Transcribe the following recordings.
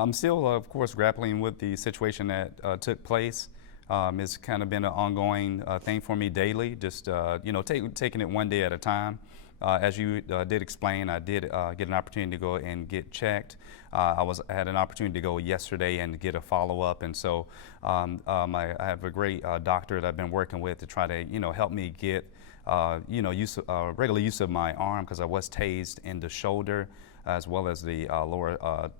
I'm still, of course, grappling with the situation that took place. It's kind of been an ongoing thing for me daily, just taking it one day at a time. As you did explain, I did get an opportunity to go and get checked. I had an opportunity to go yesterday and get a follow-up, and so I have a great doctor that I've been working with to try to help me get regular use of my arm, because I was tased in the shoulder as well as the lower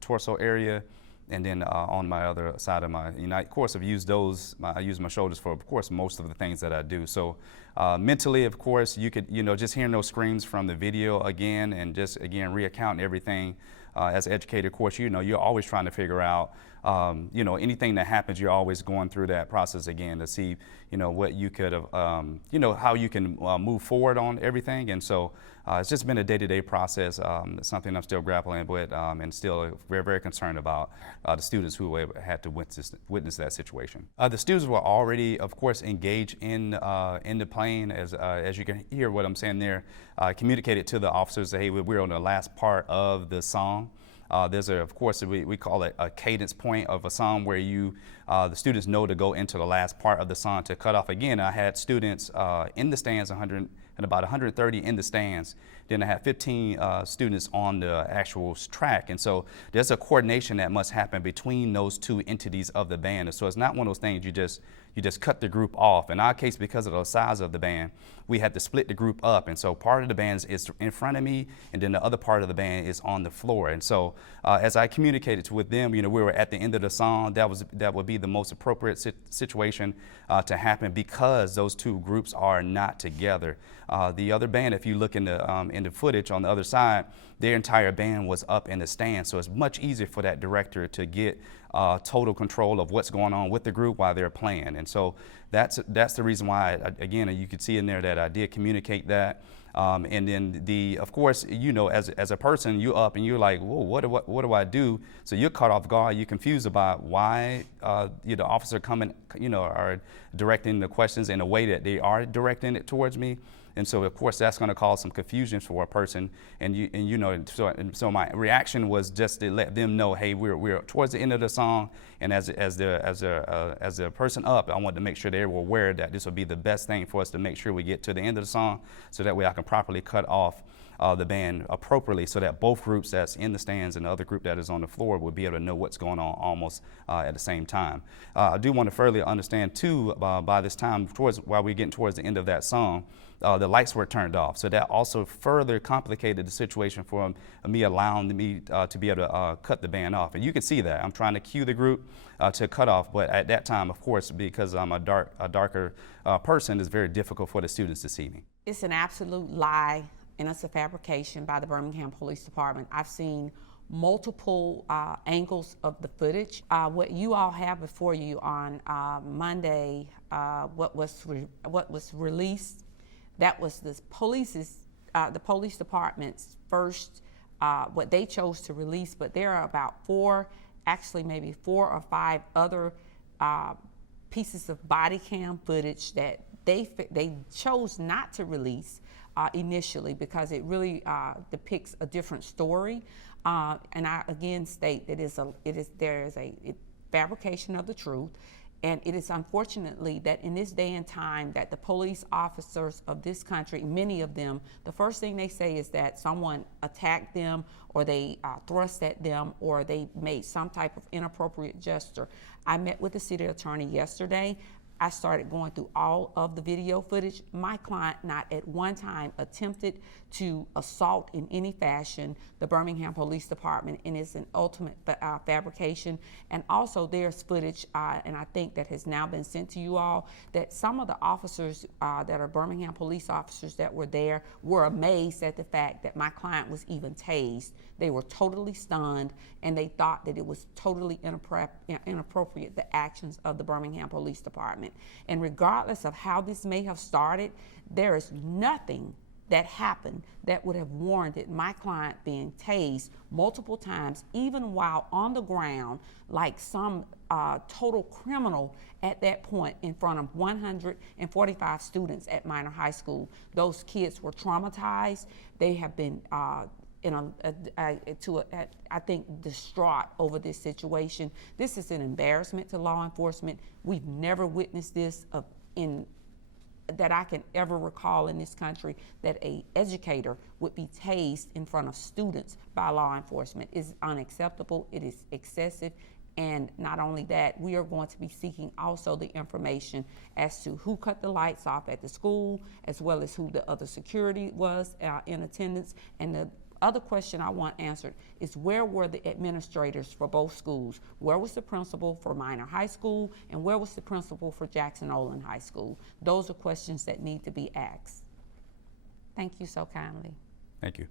torso area. And then on my other side of my, of course, I've used those. I use my shoulders for, of course, most of the things that I do. So mentally, of course, you could, just hearing those screams from the video again, and just again reaccounting everything. As an educator, of course, you're always trying to figure out, anything that happens. You're always going through that process again to see, what you could have, how you can move forward on everything. And so it's just been a day-to-day process. It's something I'm still grappling with, and still very, very concerned about the students who had to witness that situation. The students were already, of course, engaged in the plane, as you can hear what I'm saying there. Communicated to the officers that, hey, we're on the last part of the song. There's of course, we call it a cadence point of a song where the students know to go into the last part of the song to cut off. Again, I had students in the stands, about 130 in the stands. Then I had 15 students on the actual track. And so there's a coordination that must happen between those two entities of the band. And so it's not one of those things you just cut the group off. In our case, because of the size of the band, we had to split the group up. And so part of the band is in front of me, and then the other part of the band is on the floor. And so as I communicated with them, we were at the end of the song. That would be the most appropriate situation to happen, because those two groups are not together. The other band, if you look in the footage on the other side, their entire band was up in the stand. So it's much easier for that director to get total control of what's going on with the group while they're playing. And so that's the reason why, again, you could see in there that I did communicate that. And then of course, as a person, you up and you're like, whoa, what do I do? So you're caught off guard. You're confused about why the officer are directing the questions in a way that they are directing it towards me. And so, of course, that's going to cause some confusion for a person. So my reaction was just to let them know, hey, we're towards the end of the song, and as a person up, I wanted to make sure they were aware that this would be the best thing for us to make sure we get to the end of the song, so that way I can properly cut off the band appropriately, so that both groups that's in the stands and the other group that is on the floor would be able to know what's going on almost at the same time. I do want to further understand too, by this time, while we're getting towards the end of that song, the lights were turned off. So that also further complicated the situation for me, allowing me to be able to cut the band off. And you can see that. I'm trying to cue the group to cut off, but at that time, of course, because I'm a darker person, it's very difficult for the students to see me. It's an absolute lie, and it's a fabrication by the Birmingham Police Department. I've seen multiple angles of the footage. What you all have before you on Monday, what was released, that was the police department's first, what they chose to release, but there are about maybe four or five other pieces of body cam footage that they chose not to release initially, because it really depicts a different story. And I again state that there is a fabrication of the truth. And it is unfortunately that in this day and time that the police officers of this country, many of them, the first thing they say is that someone attacked them, or they thrust at them, or they made some type of inappropriate gesture. I met with the city attorney yesterday. I started going through all of the video footage. My client not at one time attempted to assault in any fashion the Birmingham Police Department, and it's an ultimate fabrication. And also there's footage, and I think that has now been sent to you all, that some of the officers that are Birmingham police officers that were there were amazed at the fact that my client was even tased. They were totally stunned, and they thought that it was totally inappropriate, the actions of the Birmingham Police Department. And regardless of how this may have started, there is nothing that happened that would have warranted my client being tased multiple times, even while on the ground, like some total criminal at that point in front of 145 students at Minor High School. Those kids were traumatized. They have been I think, distraught over this situation. This is an embarrassment to law enforcement. We've never witnessed this that I can ever recall in this country, that an educator would be tased in front of students by law enforcement. Is unacceptable. It is excessive. And not only that, we are going to be seeking also the information as to who cut the lights off at the school, as well as who the other security was in attendance. And the other question I want answered is, where were the administrators for both schools? Where was the principal for Minor High School, and where was the principal for Jackson Olin High School? Those are questions that need to be asked. Thank you so kindly. Thank you.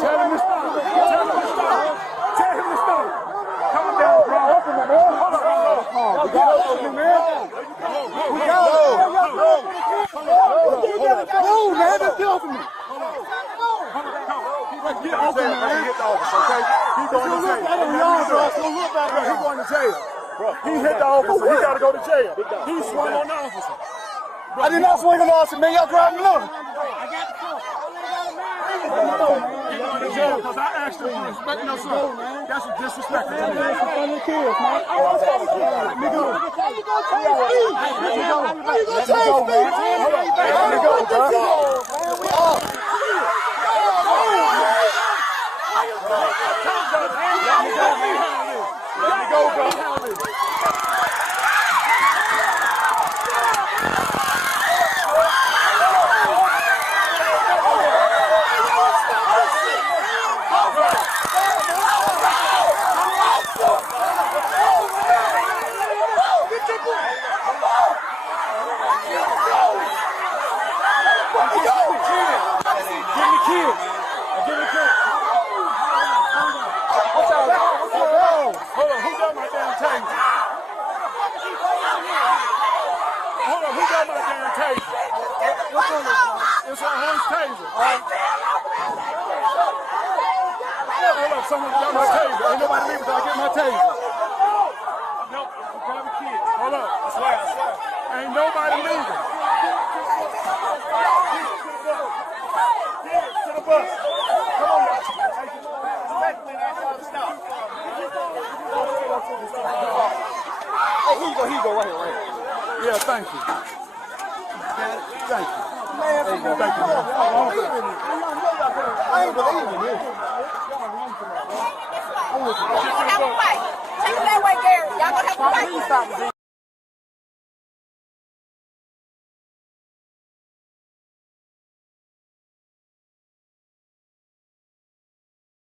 Tell him to stop. Calm down, bro. jail because he hit the officer, okay? He going to jail. He going to jail. He hit the officer. He got to go to jail. He swung on the officer. I did not swing on the officer, man. Y'all driving low. He going to jail because I asked him for respect. No, sir. That's disrespectful to me. That's for the kids, man. Let me go. How you going to chase me? Let me go. How you going to chase me? Let me go, bro. Let me go, bro. It's our own taser. Hold up, someone got my taser. Ain't nobody leaving until I get my taser. Nope, I'm grabbing kids. Hold up. I swear. Ain't nobody leaving. Kids, to the bus. Come on, y'all. Respectfully, I ask y'all to stop. Oh, here you go, right here. Yeah, thank you. Thank you. Thank you, man. I ain't believing this. Y'all gonna have a fight. Take it that way, Gary. Y'all gonna have a fight.